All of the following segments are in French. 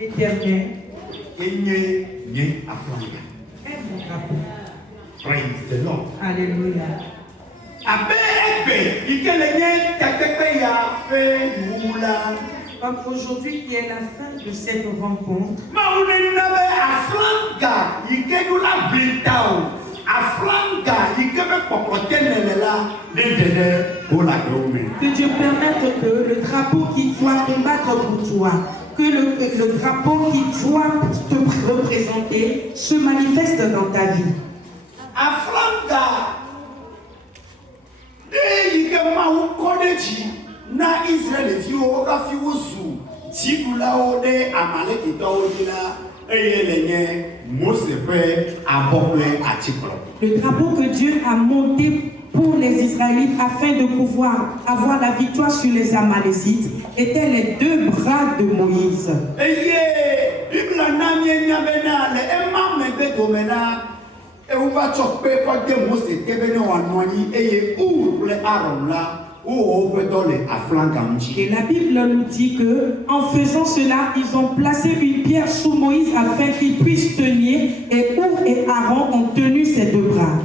L'Éternel. Praise the Lord. Alléluia. Comme aujourd'hui qui est la fin de cette rencontre, que Dieu permette que le drapeau qui doit combattre pour toi, que le drapeau qui doit te représenter se manifeste dans ta vie. Na Israël fi o ka fi wosu tikula o de amaleki to o dila eyelenye Mose pe abople atikolo. Le drapeau que Dieu a monté pour les Israélites afin de pouvoir avoir la victoire sur les Amalécites étaient les deux bras de Moïse. Eye Bible na mienya bena le emame be domena e o va chokpe ko de Mose tebene wanwani eye ou le Aaron la. Et la Bible nous dit que en faisant cela, ils ont placé une pierre sous Moïse afin qu'il puisse tenir, et Our et Aaron ont tenu ses deux bras.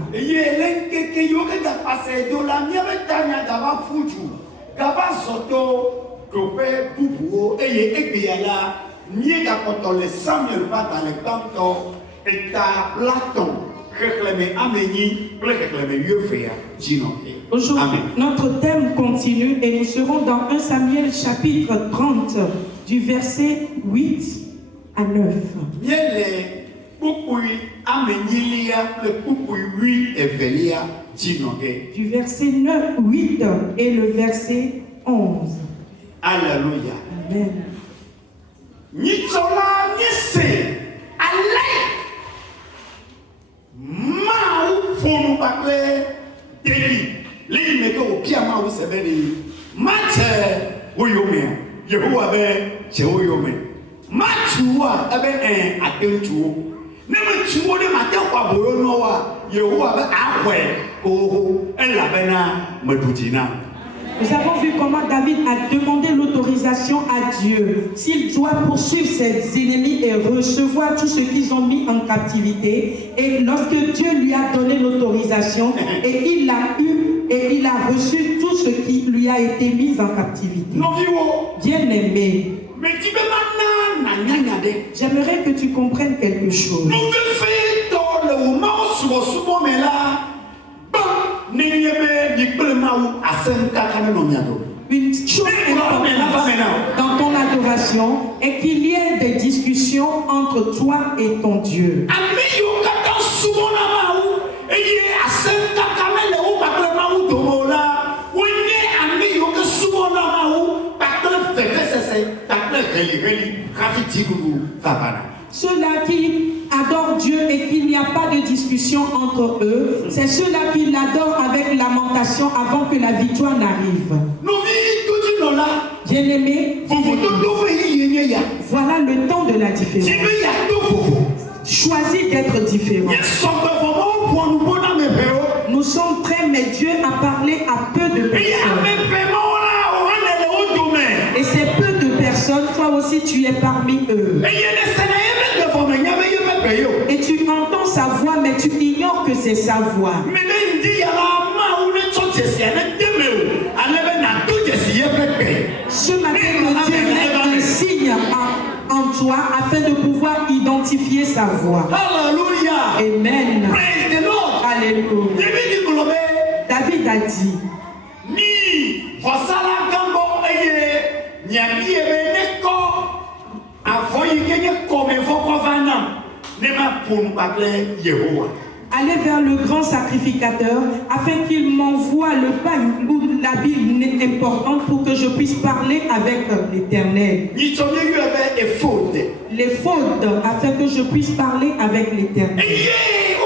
Aujourd'hui, notre thème continue et nous serons dans 1 Samuel chapitre 30 du verset 8 à 9. Du verset 9, 8 et le verset 11. Alléluia. Amen. Fonu bakle deli li meke o pia ma wo sebeni mache oyome Yehowa be che oyome machuwa ebe atentuo ne machuo de mate kwa boro no wa Yehowa be akwe oho elabena madujina. Nous avons vu comment David a demandé l'autorisation à Dieu s'il doit poursuivre ses ennemis et recevoir tout ce qu'ils ont mis en captivité. Et lorsque Dieu lui a donné l'autorisation, et il l'a eu, et il a reçu tout ce qui lui a été mis en captivité. Bien aimé, j'aimerais que tu comprennes quelque chose. Une chose dans ton adoration est qu'il y ait des discussions entre toi et ton Dieu. Ceux-là qui adorent Dieu et qu'il n'y a pas de discussion entre eux, c'est ceux-là qui l'adorent avec lamentation avant que la victoire n'arrive. Bien-aimé, voilà le temps de la différence. Choisis d'être différent. Nous sommes prêts, mais Dieu a parlé à peu de personnes. Et ces peu de personnes, toi aussi tu es parmi eux. Et tu entends sa voix, mais tu ignores que c'est sa voix. Ce matin, Dieu met un signe en toi afin de pouvoir identifier sa voix. Alléluia. Amen. Praise the Lord. Alléluia. David a dit, allez vers le grand sacrificateur afin qu'il m'envoie le pain ou la Bible importante pour que je puisse parler avec l'Éternel. Les fautes afin que je puisse parler avec l'Éternel. Et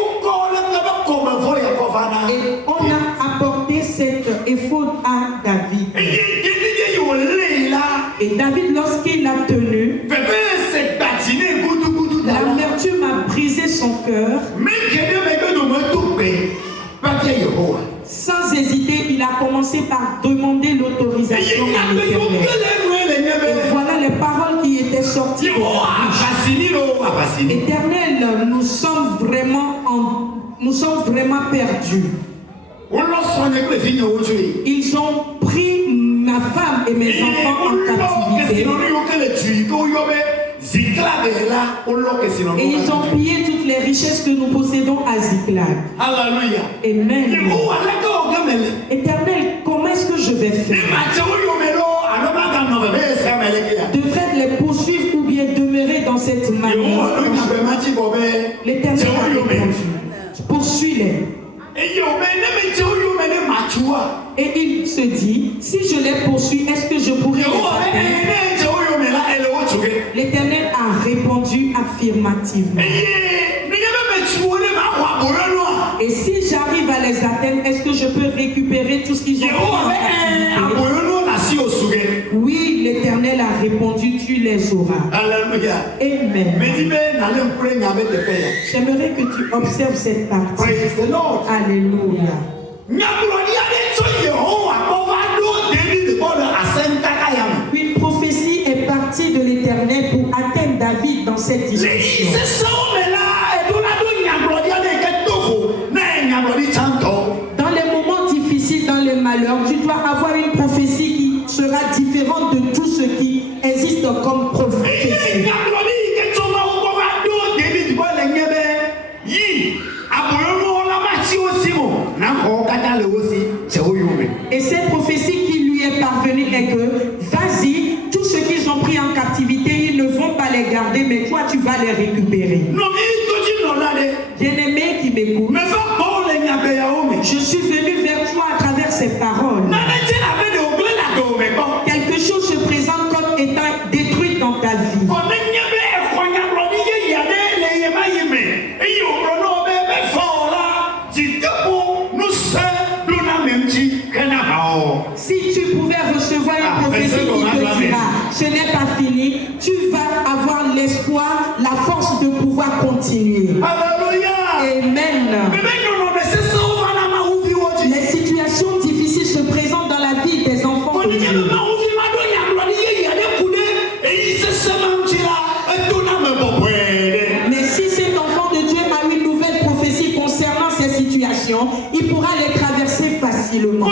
on a apporté cette éphode à David. Et David, lorsqu'il l'a tenu, l'amertume a brisé son cœur. Sans hésiter, il a commencé par demander l'autorisation à l'Éternel. Et voilà les paroles lorsque Éternel, nous sommes vraiment perdus. Ils ont pris ma femme et mes enfants en captivité. Et ils ont pillé toutes les richesses que nous possédons à Ziklag. Alléluia. Amen. Éternel, comment est-ce que je vais faire? Devrais-je les poursuivre ou bien demeurer dans cette manière? L'Éternel a répondu, poursuis-les. Et il se dit, si je les poursuis, est-ce que je pourrai les atteindre? L'Éternel a répondu affirmativement. Et si j'arrive à les atteindre, est-ce que je peux récupérer tout ce qu'ils ont fait? Oui, l'Éternel a répondu, tu les auras. Alléluia. Amen. J'aimerais que tu observes cette partie. Praise the Lord. Alléluia. Une prophétie est partie de l'Éternel pour atteindre David dans cette discussion. Dans les moments difficiles, dans le malheur, tu dois avoir une prophétie qui sera différente de tout ce qui existe comme prophétie. Et cette prophétie qui lui est parvenue est que, vas-y, tous ceux qu'ils ont pris en captivité, ils ne vont pas les garder, mais toi tu vas les récupérer. Bien-aimé qui m'écoute, je suis venu vers toi à travers ces paroles. Quelque chose se présente comme étant détruit dans ta vie. Si tu pouvais recevoir une prophétie qui te dira, ce n'est pas fini, tu vas avoir l'espoir, la force de pouvoir continuer. Amen. Les situations difficiles se présentent dans la vie des enfants de Dieu. Mais si cet enfant de Dieu a une nouvelle prophétie concernant ces situations, il pourra les traverser facilement.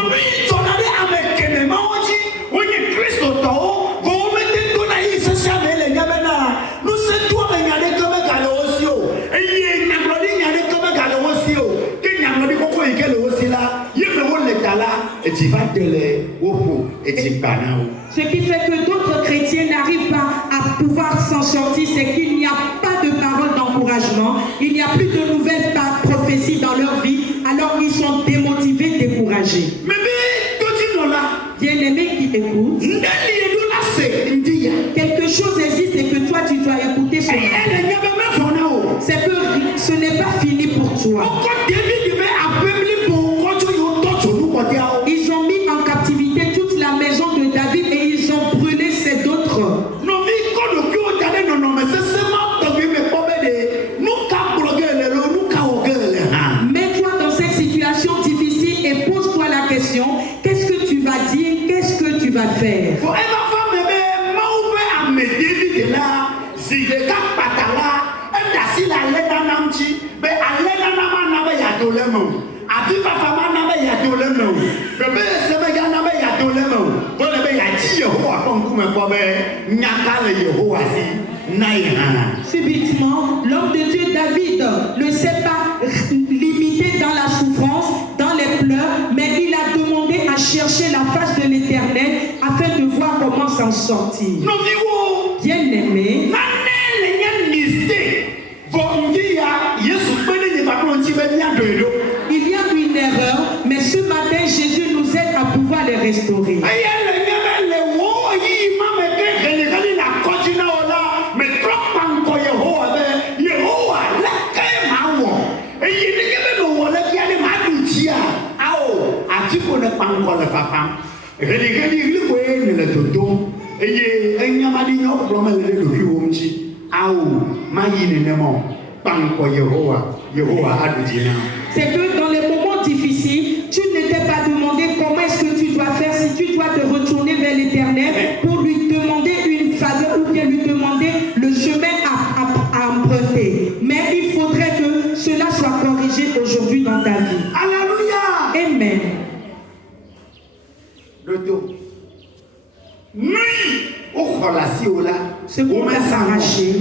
Ce qui fait que d'autres chrétiens n'arrivent pas à pouvoir s'en sortir, c'est qu'il n'y a pas de parole d'encouragement, il n'y a plus de nouvelles prophéties dans leur vie, alors ils sont démotivés, découragés. Bien-aimé qui écoute, quelque chose existe et que toi tu dois écouter ce matin. C'est que ce n'est pas fini pour toi. Ils ont mis en captivité toute la maison de David et ils ont brûlé ses d'autres. Mets-toi dans cette situation difficile et pose-toi la question, qu'est-ce que tu vas dire, qu'est-ce que tu vas faire? Subitement, l'homme de Dieu David ne s'est pas limité dans la souffrance, dans les pleurs, mais il a demandé à chercher la face de l'Éternel afin de voir comment s'en sortir. Bien-aimé, il y a une erreur, mais ce matin, Jésus nous aide à pouvoir les restaurer. C'est que dans les moments difficiles, tu ne t'es pas demandé comment est-ce que tu dois faire, si tu dois te retourner vers l'Éternel pour lui demander une faveur ou bien lui demander le chemin à emprunter. Mais il faudrait que cela soit corrigé aujourd'hui dans ta vie. Alléluia. Amen. Ce qu'on va s'arracher.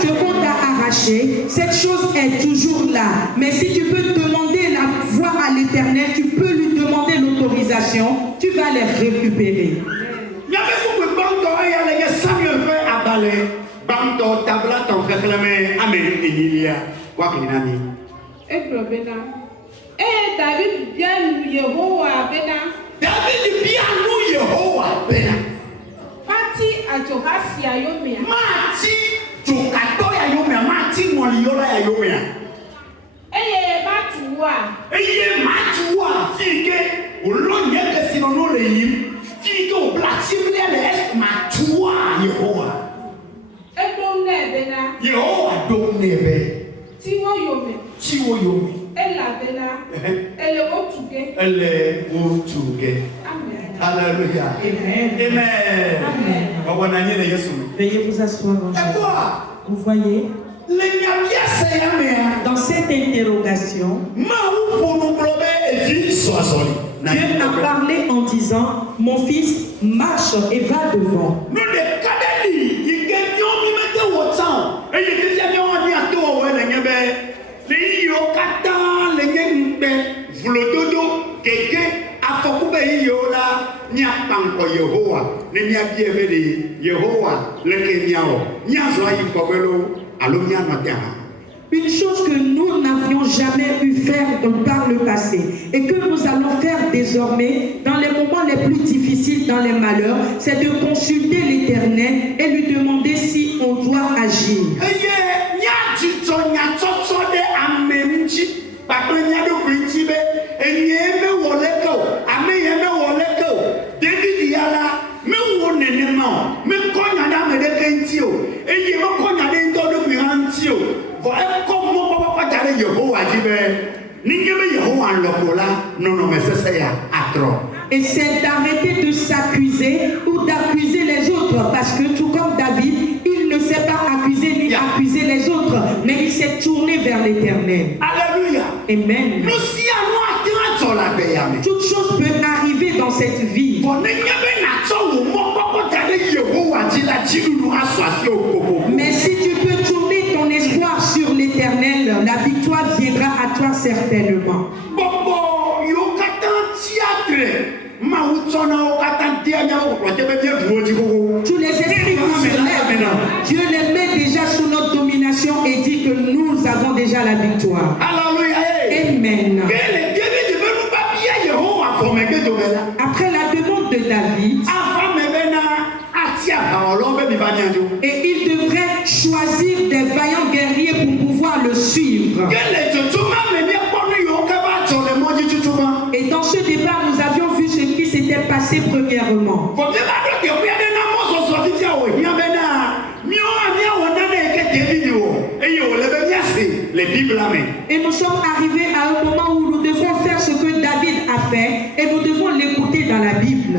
Ce qu'on t'a arraché, cette chose est toujours là. Mais si tu peux demander la voie à l'Éternel, tu peux lui demander l'autorisation, tu vas les récupérer. David bien Yehowa bena. David bien nous Yehowa bena. Mati ajohasia yomea. Mati jokatoya yomea. Mati moliola ya yomea. Eye matuwa. Fike ulonye kesinono reyim. Fike o blasimle le matuwa Yehowa. Edonne bena. Yehowa donne be. Tiwo yome. Elle est otuge. Amen. Alléluia. Amen. Amen. Veuillez vous asseoir. Vous voyez, dans cette interrogation, Dieu a parlé en disant, mon fils, marche et va devant. Une chose que nous n'avions jamais pu faire par le passé et que nous allons faire désormais dans les moments les plus difficiles, dans les malheurs, c'est de consulter l'Éternel et lui demander si on doit agir. Et c'est d'arrêter de s'accuser ou d'accuser les autres, parce que tout comme David, il ne s'est pas accusé ni accuser les autres, mais il s'est tourné vers l'Éternel. Alléluia. Amen. Toute chose peut arriver dans cette vie. Mais si tu peux tourner ton espoir sur l'Éternel, la victoire viendra à toi certainement. Tous les esprits qui se lèvent, Dieu les met déjà sous notre domination et dit que nous avons déjà la victoire. Amen. Après la demande de David, et il devrait choisir des vaillants guerriers pour pouvoir le suivre. Et dans ce débat, nous avions vu ce qui s'était passé premièrement. Et nous sommes arrivés à un moment où nous devons faire ce que David a fait et nous devons l'écouter dans la Bible.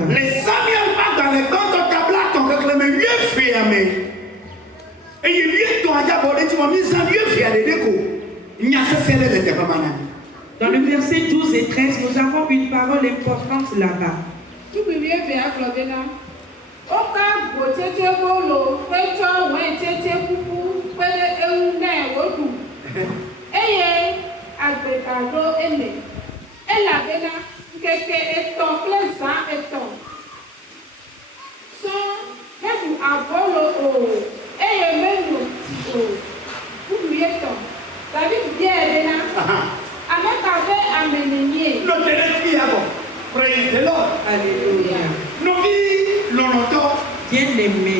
Dans le verset 12 et 13, nous avons une parole importante là-bas. Praise the Lord. Alléluia. Bien-aimé.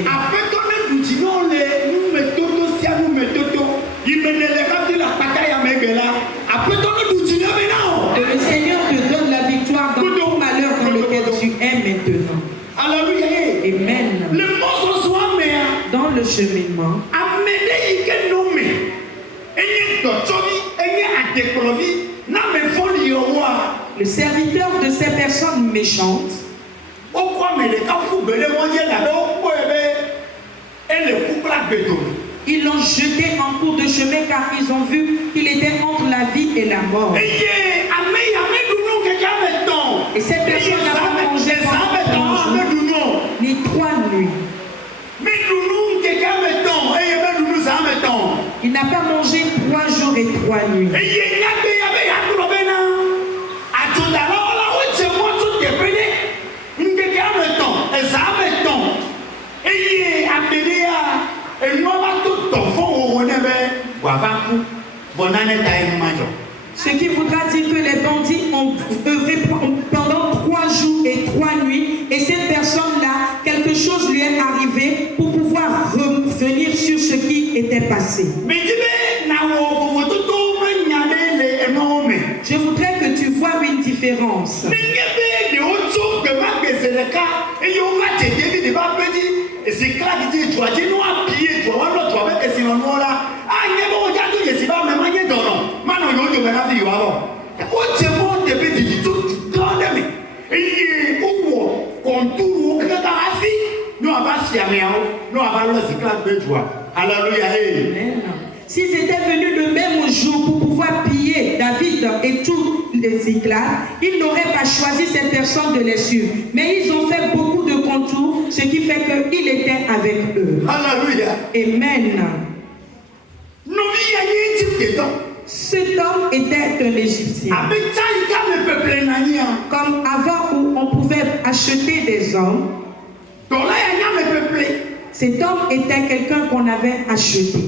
Que le Seigneur te donne la victoire dans tout malheur dans lequel tu es maintenant. Amen. Dans le cheminement, Le serviteur de ces personnes méchantes, ils l'ont jeté en cours de chemin car ils ont vu qu'il était entre la vie et la mort. Et cette personne n'a pas mangé pendant 3 jours, ni 3 nuits. Il n'a pas mangé 3 jours et 3 nuits. Ce qui voudra dire que les bandits ont œuvré pendant 3 jours et 3 nuits, et cette personne-là, quelque chose lui est arrivé pour pouvoir revenir sur ce qui était passé. Je voudrais que tu vois une différence. Amen. S'ils étaient venus le même jour pour pouvoir piller David et tous les éclats, ils n'auraient pas choisi cette personne de les suivre. Mais ils ont fait beaucoup de contours, ce qui fait qu'il était avec eux. Alléluia. Amen. Cet homme était un Égyptien. Comme avant où on pouvait acheter des hommes, cet homme était quelqu'un qu'on avait acheté.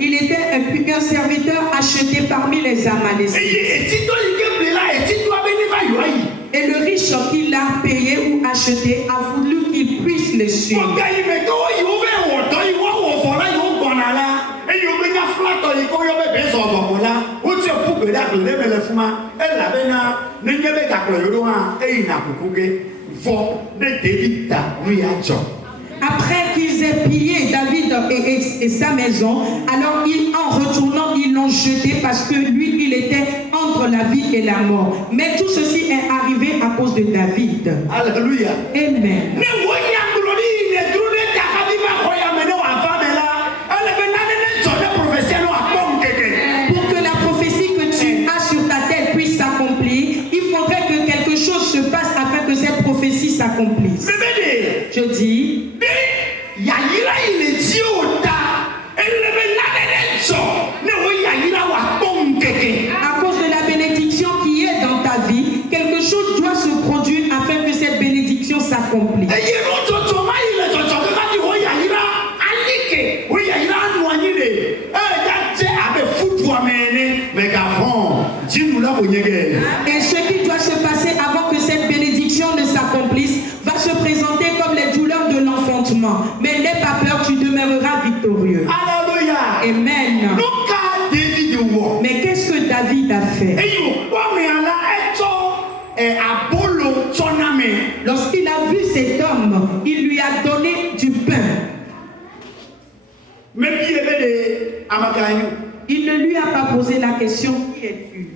Il était un serviteur acheté parmi les Amalécites. Et le riche qui l'a payé ou acheté a voulu qu'il puisse le suivre. Après qu'ils aient pillé David et sa maison, alors en retournant, ils l'ont jeté parce que lui, il était entre la vie et la mort. Mais tout ceci est arrivé à cause de David. Alléluia. Amen. Pour que la prophétie que tu as sur ta tête puisse s'accomplir, il faudrait que quelque chose se passe afin que cette prophétie s'accomplisse. Je dis, à cause de la bénédiction qui est dans ta vie, quelque chose doit se produire afin que cette bénédiction s'accomplisse. Et ce qui doit se passer avant que cette bénédiction ne s'accomplisse va se présenter comme les douleurs de l'enfantement. Mais n'aie pas peur, tu demeureras victorieux. Alléluia. Amen. Mais qu'est-ce que David a fait? Lorsqu'il a vu cet homme, il lui a donné du pain. Il ne lui a pas posé la question qui es-tu.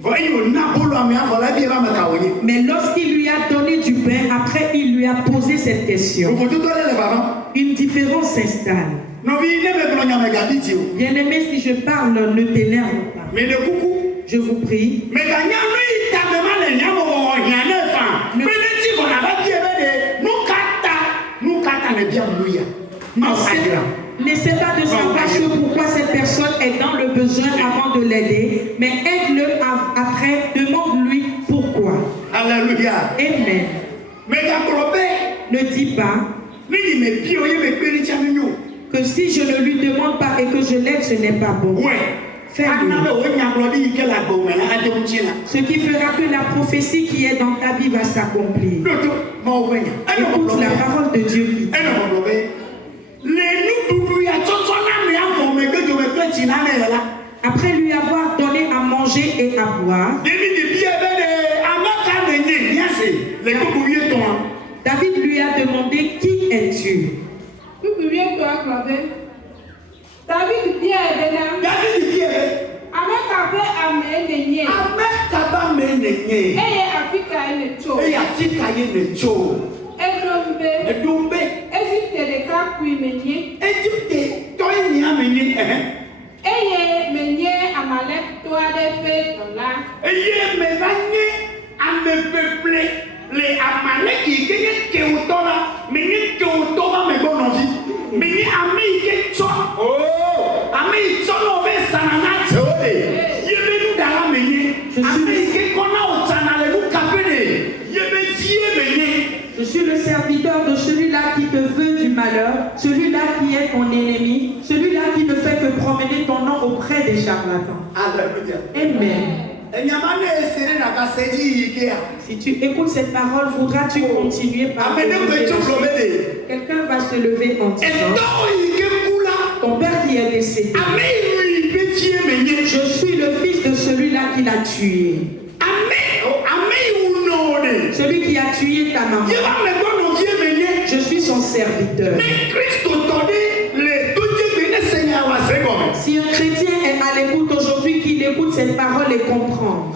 Mais lorsqu'il lui a donné du pain, après il lui a posé cette question. Une différence s'installe. Bien-aimé, si je parle, ne t'énerve pas. Je vous prie. N'essaie pas de savoir pourquoi cette personne est dans le besoin avant de l'aider, mais aide-le après, demande-lui pourquoi. Alléluia. Amen. Ne dis pas que si je ne lui demande pas et que je l'aide, ce n'est pas bon. Fais-le. Ce qui fera que la prophétie qui est dans ta vie va s'accomplir. Écoute la parole de Dieu. Après lui avoir donné à manger et à boire, David lui a demandé, qui es-tu? David dit, Amekabe amenenye. Amekaba menenye. Eye Afrika enecho. Eye Afrika yenecho. Edombe. Ezitele kakui menye. Egypte toi ni amenye. Eye menye Amalek toade fe dola. Eye menanye ame peuple les Amalek qui ke utola menye ke utoba me bonovi. Menye ame ke cho. Oh, ame cho no be sanana chode. Yebe dala menye. Ame ke kona otana le bu kapene. Yebe tie menye. Je suis le serviteur de celui-là qui te veut du malheur, celui-là qui est ton ennemi, celui-là qui ne fait que promener ton nom auprès des charlatans. Alléluia. Amen. Si tu écoutes cette parole, voudras-tu continuer par quelqu'un va se lever en disant ton père qui est décédé. Je suis le fils de celui-là qui l'a tué. Celui qui a tué ta maman. Je suis son serviteur. Si un chrétien est à l'écoute aujourd'hui, qu'il écoute cette parole et comprend.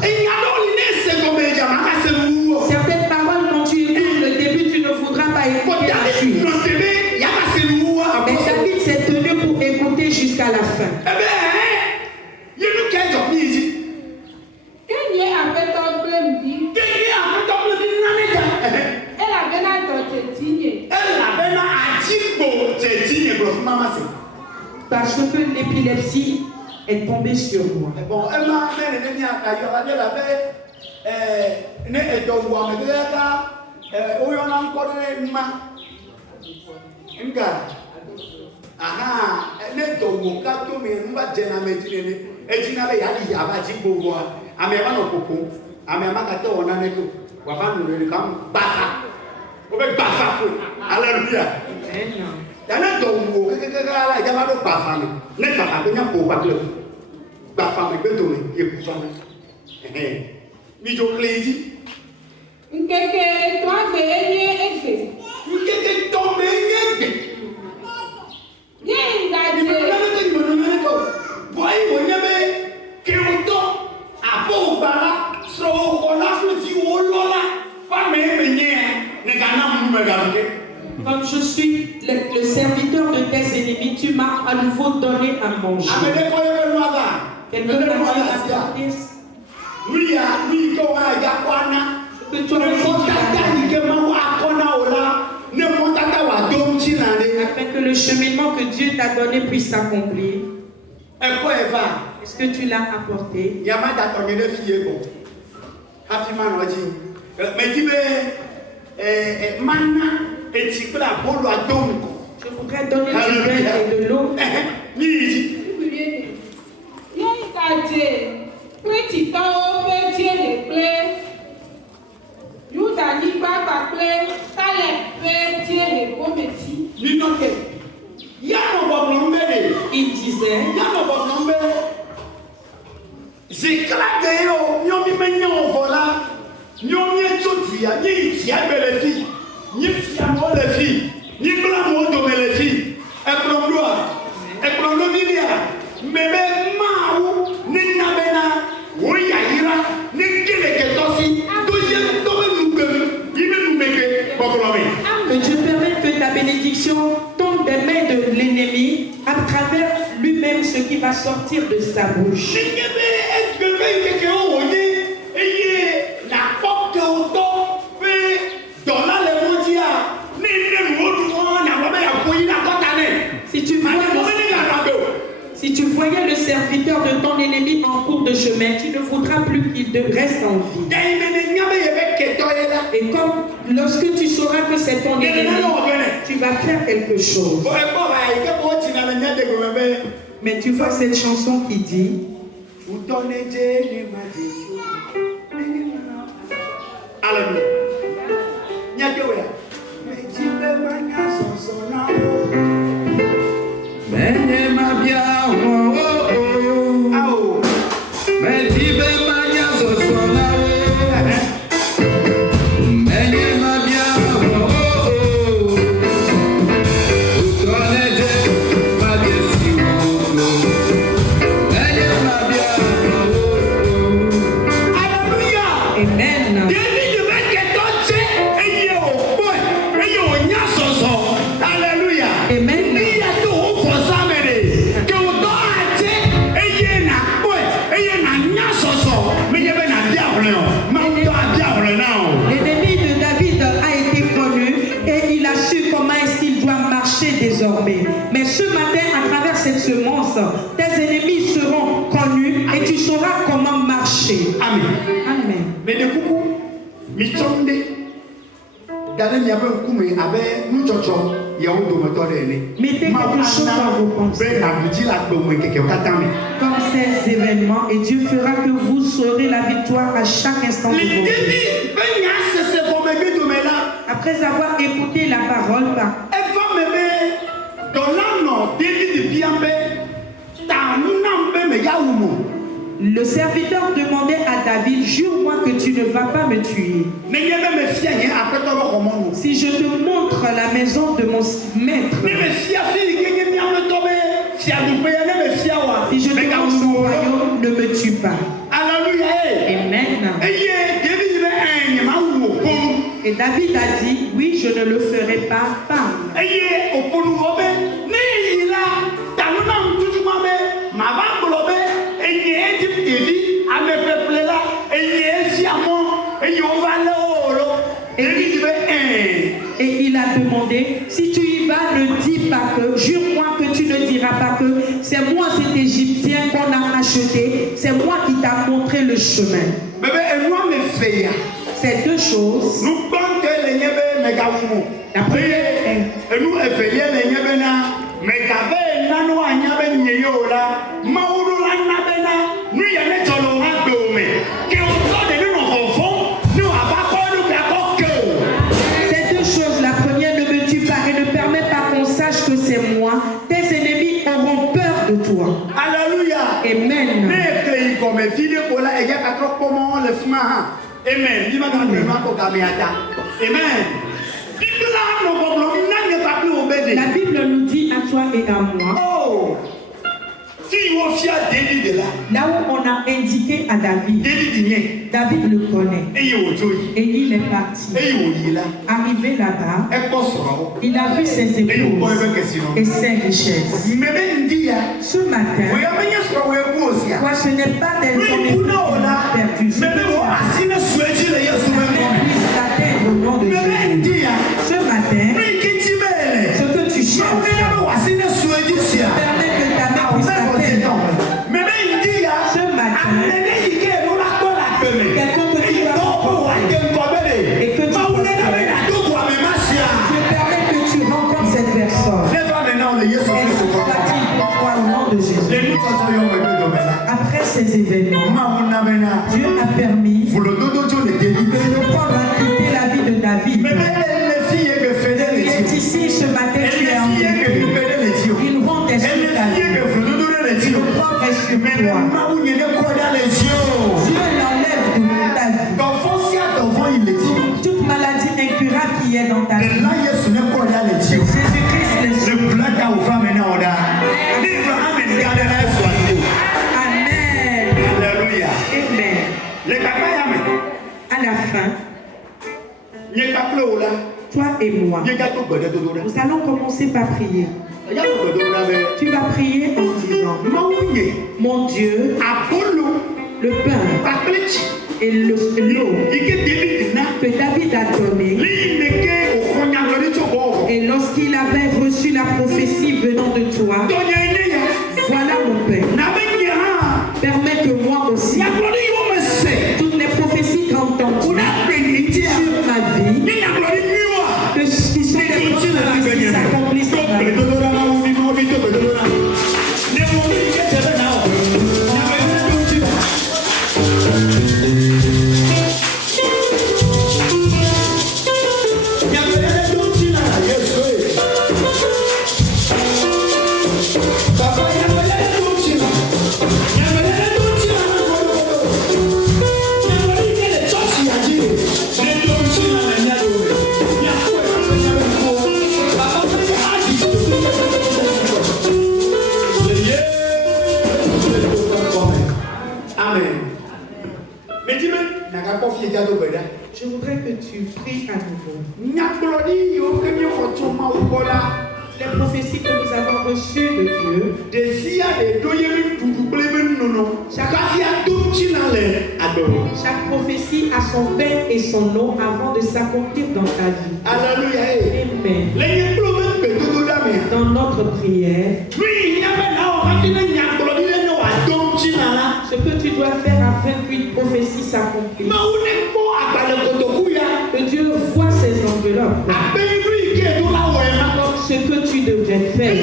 Certaines paroles, quand tu écoutes le début, tu ne voudras pas écouter la suite. Mais David s'est tenu pour écouter jusqu'à la fin. Parce que l'épilepsie est tombée sur moi. Bon, Dana dongo kekekala jama do bafame ne baba be nya ko bakle bafame be do ye bafame mi jo kleji nkeke to agbe enye egbe nkeke to be enye ye ngaje ni ko boy wonye be keuto apo bala so kola so ti wo lola pa me menye ne kana mu me garuke. Comme je suis le serviteur de tes ennemis, tu m'as à nouveau donné à manger. Quelqu'un m'a apporté que toi aussi afin que le cheminement que Dieu t'a donné puisse s'accomplir. Est-ce que tu l'as apporté? Je voudrais donner du pain et de l'eau. Il disait que Dieu permette que ta bénédiction tombe des mains de l'ennemi à travers lui-même ce qui va sortir de sa bouche. Si tu voyais le serviteur de ton ennemi en cours de chemin, tu ne voudras plus qu'il reste en vie. Et comme lorsque tu sauras que c'est ton ennemi, tu vas faire quelque chose. Mais tu vois cette chanson qui dit Amen. David va que toi et yo boy et yo nya soso. Alléluia. Amen. Il y a tout pour ça mais que on doit être et y na boy et y na nya soso. Mais y a na diable non. Mais on doit diable non. L'ennemi de David a été connu et il a su comment est-ce qu'il doit marcher désormais. Mais ce matin, à travers cette semence, tes ennemis seront connus et tu sauras comment marcher. Amen. Amen. Mais de coucou, mi chonde. Dane mi abe kume abe nuchocho ya o do moto de ni. Mettez quelque chose dans vos pensées. Ben na buti la do mo keke o katami. Comme ces événements, et Dieu fera que vous saurez la victoire à chaque instant de vos vies. Après avoir écouté la parole par le serviteur demandait à David, jure-moi que tu ne vas pas me tuer. Si je te montre la maison de mon maître, si je te montre son royaume, ne me tue pas. Amen. Et David a dit, oui, je ne le ferai pas. Et il a demandé, si tu y vas, ne dis pas que, jure-moi que tu ne diras pas que c'est moi cet Égyptien qu'on a acheté, c'est moi qui t'a montré le chemin. Ces deux choses. La première ces deux choses, la première, ne me tue pas et ne permet pas qu'on sache que c'est moi. Tes ennemis auront peur de toi. Alléluia. Amen. La Bible nous dit à toi et à moi. Oh. Là où on a indiqué à David, David le connaît. Et il est parti. Arrivé là-bas, il a vu ses épouses et ses richesses. Ce matin, quoi, ce n'est pas des hommes perdus. C'est au nom de Jésus. Ce matin, ce que tu cherches, permet que ta main puisse atteindre. Ce matin, quelqu'un que tu vas rencontrer et que tu vas je permets que tu rencontres cette personne. Elle se bâtit pour toi au nom de Jésus. Après ces événements, Dieu a permis que le corps a quitté la vie de David. Il est ici ce matin, tu es en vie. Il rentre sur ta vie. Le corps est sur toi. Dieu l'enlève de ta vie. Toute maladie incurable qui est dans ta vie. Jésus-Christ les Amen. Alléluia. Amen. À la fin, toi et moi, nous allons commencer par prier. Tu vas prier en disant, mon Dieu, le pain et l'eau que David a donné. Et lorsqu'il avait reçu la prophétie venant de toi, voilà mon Père. Permets que moi aussi, toutes les prophéties qu'entends sur ma vie, que ce qui sont des prophéties s'accomplissent dans ma vie. Thank you. Je voudrais que tu pries à nouveau. Les prophéties que nous avons reçues de Dieu, chaque prophétie a son pain et son nom avant de s'accomplir dans ta vie. Alléluia. Amen. Dans notre prière, ce que tu dois faire afin qu'une prophétie s'accomplisse, que Dieu voit ces enveloppes, ce que tu devrais faire,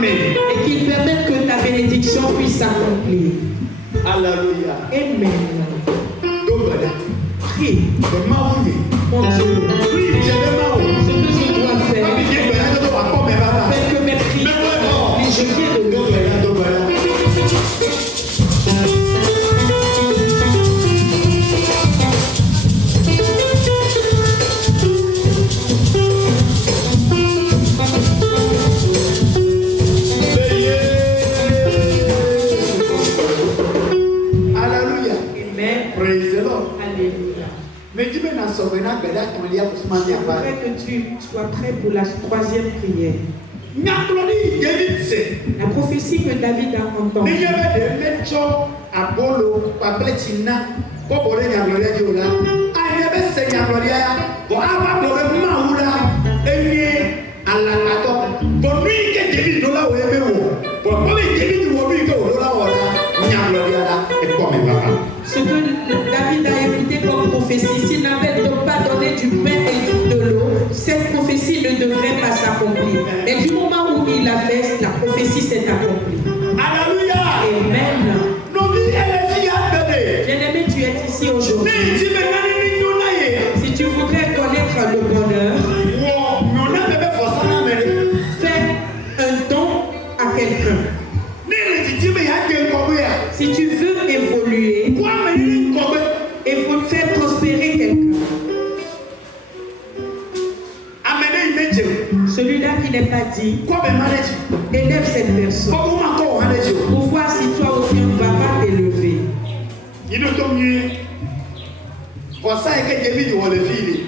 et qu'il permette que ta bénédiction puisse s'accomplir. Alléluia. Amen. Prie, mon Dieu, ce que je dois faire, afin que mes prières, mais je viens de le faire. Je voudrais que tu sois prêt pour la troisième prière. La prophétie que David a entendue. Ce que David a écouté comme prophétie, s'il n'avait donc pas donné du pain et de l'eau, cette prophétie ne devrait pas s'accomplir. Et du moment où il l'a fait, la prophétie s'est accomplie. Alléluia. Amen. Bien-aimé, tu es ici aujourd'hui. Si tu voudrais connaître le bonheur, fais un don à quelqu'un. Si tu veux évoluer, et vous faire prospérer quelqu'un. Celui-là qui n'est pas dit, élève cette personne pour voir si toi aussi on ne va pas t'élever.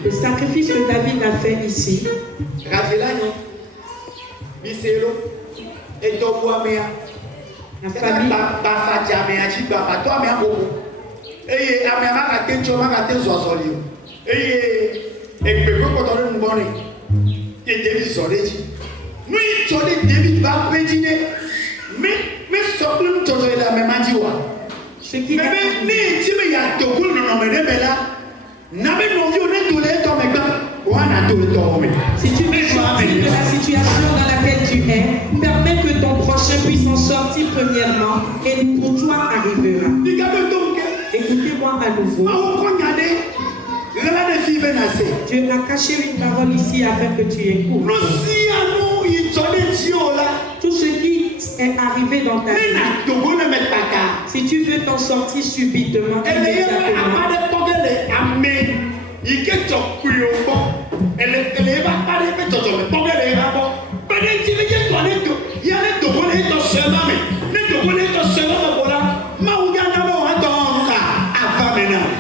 Le sacrifice que David a fait ici, la famille, ce qui si tu veux sortir de la situation dans laquelle tu es, permets que ton prochain puisse en sortir premièrement et pour toi arrivera. Écoutez-moi à nouveau. Dieu a caché une parole ici afin que tu écoutes. Tout ce qui est arrivé dans ta vie, si tu veux t'en sortir subitement,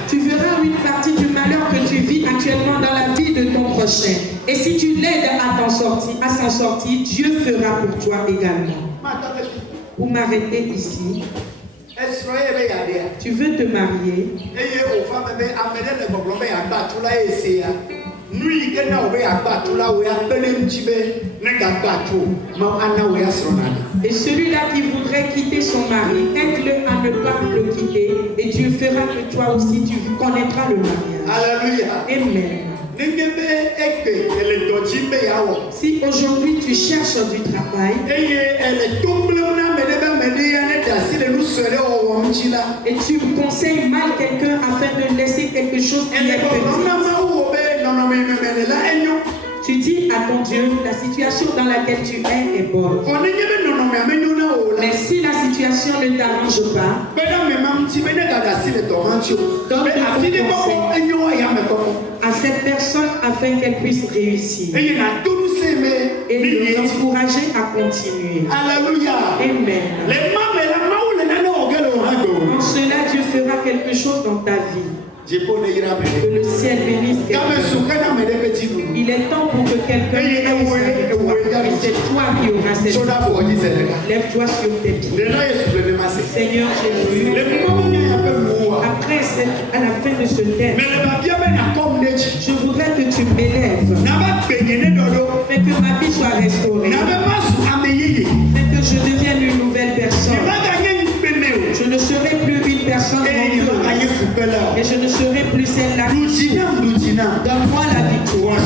tu verras une partie du malheur que tu vis actuellement dans la vie de ton prochain. Et si tu l'aides à s'en sortir, Dieu fera pour toi également. Pour m'arrêter ici, tu veux te marier. Et celui-là qui voudrait quitter son mari, aide-le à ne pas le quitter. Et Dieu fera que toi aussi tu connaîtras le mariage. Alléluia. Amen. Si aujourd'hui tu cherches du travail et tu conseilles mal quelqu'un afin de laisser quelque chose qui est petit, tu dis à ton Dieu, la situation dans laquelle tu es bonne. Mais si la situation ne t'arrange pas, donne un conseil à cette personne afin qu'elle puisse réussir. et de l'encourager à continuer. Alléluia. Amen. Les mamans, la maman, les nanas, on gagne au radeau. En cela, Dieu fera quelque chose dans ta vie. Que le ciel bénisse quelqu'un. Il est temps pour que quelqu'un aille avec toi. Et c'est toi qui auras cette vie. Lève-toi sur tes pieds. Seigneur Jésus, après, à la fin de ce thème, je voudrais que tu m'élèves, mais que ma vie soit restaurée, mais que je devienne une nouvelle personne. Je ne serai plus une personne menteuse. Et je ne serai plus celle-là. Donne-moi la victoire.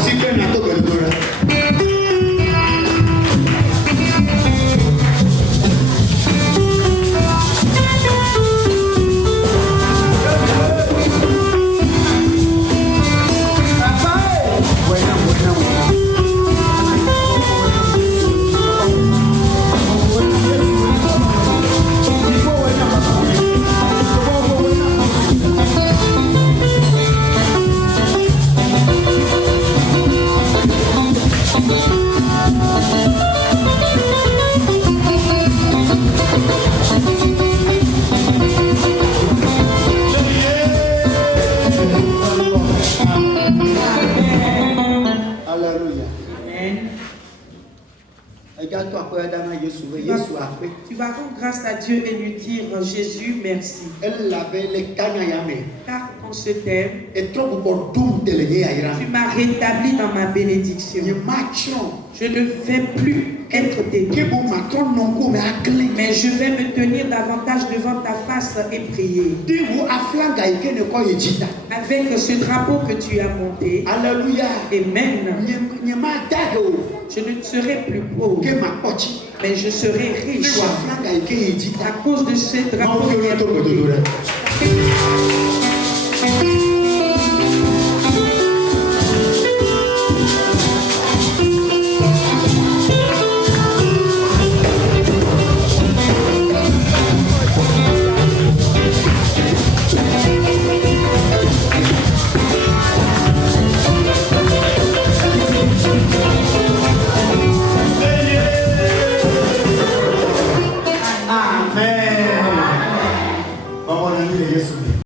Tu vas rendre grâce à Dieu et lui dire Jésus, merci. Car en ce thème, tu m'as rétabli dans ma bénédiction. Je ne vais plus être détruit, mais je vais me tenir davantage devant ta face et prier. Avec ce drapeau que tu as monté, Alléluia. Amen. Je ne serai plus pauvre, mais je serai riche à cause de ce drapeau qui est monté.